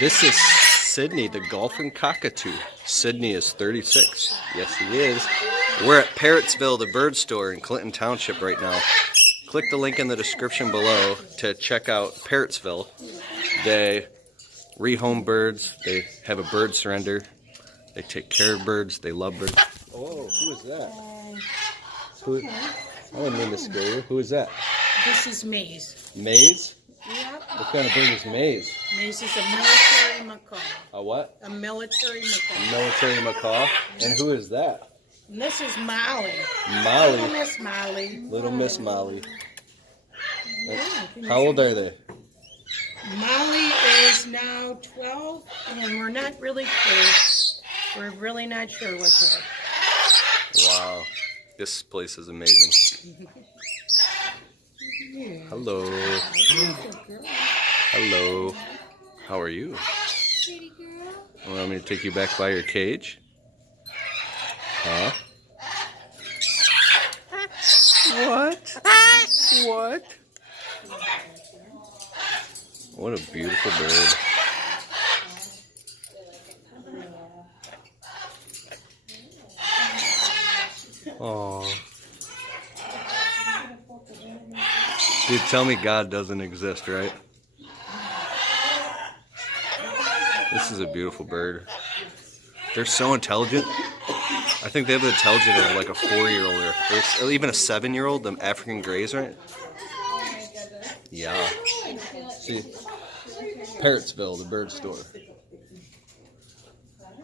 This is Sydney, the golfing cockatoo. Sydney is 36. Yes, he is. We're at Parrotsville, the bird store in Clinton Township right now. Click the link in the description below to check out Parrotsville. They rehome birds. They have a bird surrender. They take care of birds. They love birds. Oh, who is that? Who? I didn't mean to scare you. Who is that? This is Maze. Maze? Yep. What kind of bird is Maze? Maze is a military macaw. A what? A military macaw. A military macaw? And who is that? And this is Molly. Molly. Little Miss Molly. Little Miss Molly. Yeah, How old are they? Molly is now 12, and we're not really sure. We're really not sure with her. Wow. This place is amazing. Yeah. Hello. Hello. How are you? Pretty girl. Want me to take you back by your cage? Huh? What? What? What a beautiful bird. Aww. Dude, tell me God doesn't exist, right? This is a beautiful bird. They're so intelligent. I think they have the intelligence of like a 4-year-old or even a 7-year-old, them African Greys, right? Yeah. See, Parrotsville, the bird store.